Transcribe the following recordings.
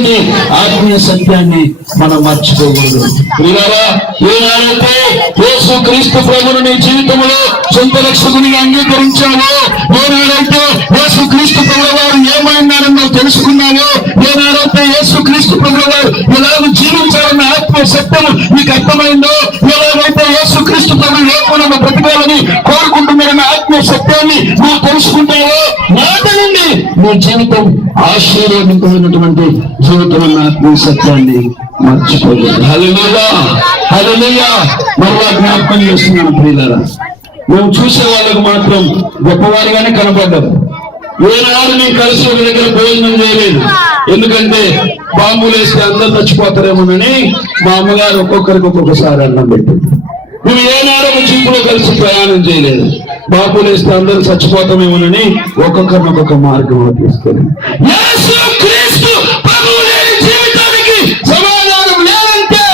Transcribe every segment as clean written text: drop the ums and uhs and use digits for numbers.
ఉన్నటువంటి ఆత్మీయ సత్యాన్ని మనం మర్చిపోకూడదు. ఏనాడైతే యేసు క్రీస్తు ప్రభువును నీ జీవితంలో సొంత రక్షకునిగా అంగీకరించావో, ఏనాడైతే యేసు క్రీస్తు ప్రభువు వారు ఏమైనారని తెలుసుకున్నావో, ఏనాడైతే యేసు క్రీస్తు ప్రభువు వారు ఎలాగ జీవించాలన్న ఆత్మీయ సత్యం నీకు అర్థమైందో, ఎలాగైతే యేసు క్రీస్తు ప్రభువు లేకుండా బ్రతకాలని కోరుకుంటున్నారన్న ఆత్మీయ సత్యాన్ని నువ్వు తెలుసుకుంటావో, నాటి నుండి నీ జీవితం ఆశీర్వాదమైనటువంటి జీవితం అన్న ఆత్మీయ సత్యాన్ని మర్చిపోలేదు. హల్లెలూయా, హల్లెలూయా. మరలా జ్ఞాపకం చేస్తున్నాను ప్రియులారా, మేము చూసే వాళ్ళకు మాత్రం గొప్పవారిగానే కనపడ్డారు. ఏనాడు మేము కలిసి ఒక దగ్గర భోజనం చేయలేదు. ఎందుకంటే బాంబులు వేస్తే అందరూ చచ్చిపోతారేమోనని మా అమ్మగారు ఒక్కొక్కరికి ఒక్కొక్కసారి అన్నం పెట్టింది. నువ్వు ఏనాడు ఒక జీపులో కలిసి ప్రయాణం చేయలేదు. బాంబులు వేస్తే అందరూ చచ్చిపోతామేమోనని ఒక్కొక్కరిని ఒక్కొక్క మార్గంలో తీసుకెళ్ళి జీవితానికి సమాధానం లేదంటే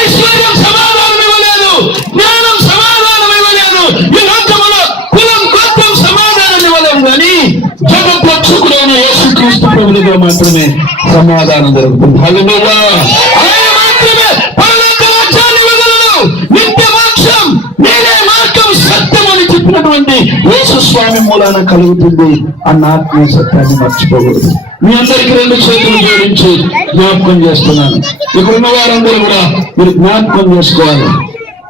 ఐశ్వర్యం సమాధానం ఇవ్వలేదు, జ్ఞానం సమాధానం ఇవ్వలేదు, ఈ లోకములో కులం గోత్రం సమాధానం ఇవ్వలేము. కానీ జగద్రక్షకుడైన యేసుక్రీస్తు ప్రభువుగా మాత్రమే సమాధానం జరుగుతుంది. హల్లెలూయా. ఆయన మాత్రమే పరలోక రాజ్యాన్ని ఇవ్వగలడు. నిత్య మోక్షం నేనే మార్గం సత్యం అని చెప్పినటువంటి యేసు స్వామి మూలాన కలుగుతుంది అన్న ఆత్మీయ సత్యాన్ని మర్చిపోకూడదు. మీ అందరికీ రెండు చేతులు జోడించి జ్ఞాపకం చేస్తున్నాను. ఇక్కడ ఉన్న వారందరూ కూడా మీరు జ్ఞాపకం చేసుకోవాలి.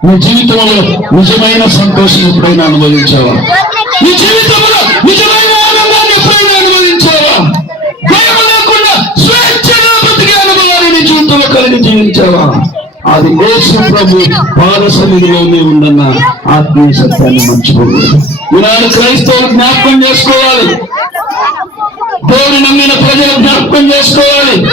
మీ జీవితంలో నిజమైన సంతోషం ఎప్పుడైనా అనుభవించావా? మీ జీవితంలో నిజమైన ఆనందాన్ని ఎప్పుడైనా అనుభవించావా? భయం లేకుండా స్వేచ్ఛగా బ్రతికే అనుభవాన్ని నీ జీవితంలో కలిగి జీవించావా? అది యేసు ప్రభు పాద సన్నిధిలోనే ఉందన్న ఆత్మీయ సత్యాన్ని మర్చిపోకూడదు. ఈనాడు క్రైస్తవులు జ్ఞాపకం చేసుకోవాలి. దేవుని నమ్మిన ప్రజలు జ్ఞాపకం చేసుకోవాలి.